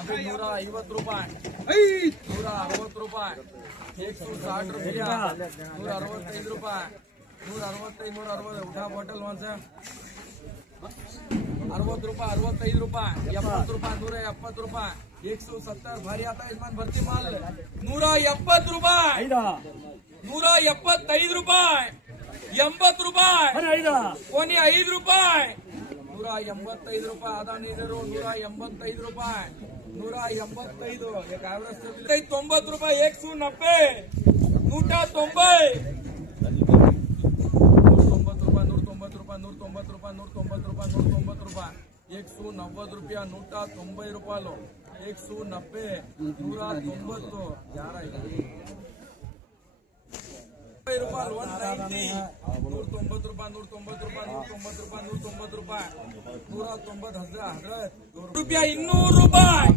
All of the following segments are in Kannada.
150 ರೂಪಾಯಿ 160 ರೂಪಾಯಿ 160 रुपया 165 ರೂಪಾಯಿ 165 160 उठा बॉटल वहां से 60 ರೂಪಾಯಿ 65 ರೂಪಾಯಿ 70 ರೂಪಾಯಿ 170 ರೂಪಾಯಿ 170 भारी आता यजमान भरती माल 170 ರೂಪಾಯಿ 175 ರೂಪಾಯಿ 80 ರೂಪಾಯಿ कोणी 5 ರೂಪಾಯಿ 185 ರೂಪಾಯಿ ಅದಾನಿ ಇದರು 185 ರೂಪಾಯಿ 185 एक एवरेज 90 ರೂಪಾಯಿ 190 190 ರೂಪಾಯಿ 190 ರೂಪಾಯಿ 190 190 ಯಾರ ರೂಪಾಯಿ 190 190 ರೂಪಾಯಿ 190 ರೂಪಾಯಿ 190 ರೂಪಾಯಿ 200 ರೂಪಾಯಿ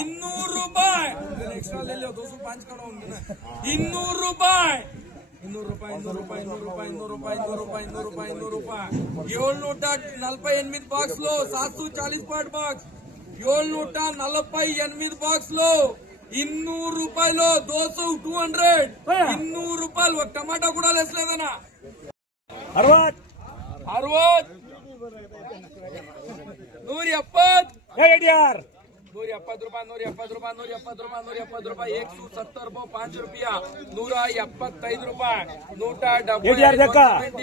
200 ರೂಪಾಯಿ एक्स्ट्रा ले लो 205 करो 200 ರೂಪಾಯಿ 200 ರೂಪಾಯಿ 200 ರೂಪಾಯಿ 200 ರೂಪಾಯಿ 200 ರೂಪಾಯಿ 748 ಬಾಕ್ಸ್ లో 740 పాట్ బాక్స్ 748 బాక్స్ లో 200 రూపాయలు 200 200 రూపాయలు ఒక టమాటా కూడా లేసలేదనా 60 170 170 ರೂಪಾಯಿ 170 ರೂಪಾಯಿ 170 ರೂಪಾಯಿ 5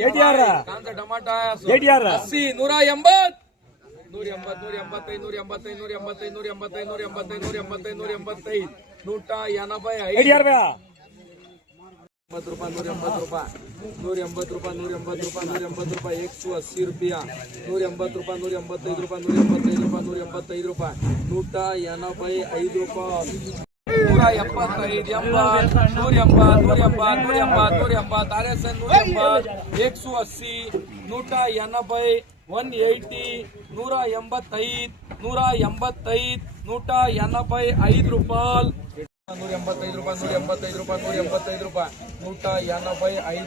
ರೂಪಾಯಿ 175 ರೂಪಾಯಿ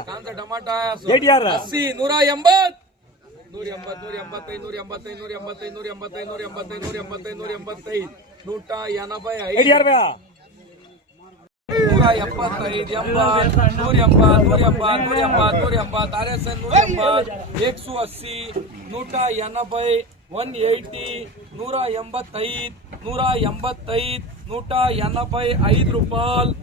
170 ಟಮಾಟಾ 80 180 185 185 ರೂಪಾಯಿ 185 ರೂಪಾಯಿ 185 ರೂಪಾಯಿ 185 ರೂಪಾಯಿ 170 ರೂಪಾಯಿ 170 ರೂಪಾಯಿ 5 ರೂಪಾಯಿ 170 ಟಮಾಟಾ 80 180 185 ರೂಪಾಯಿ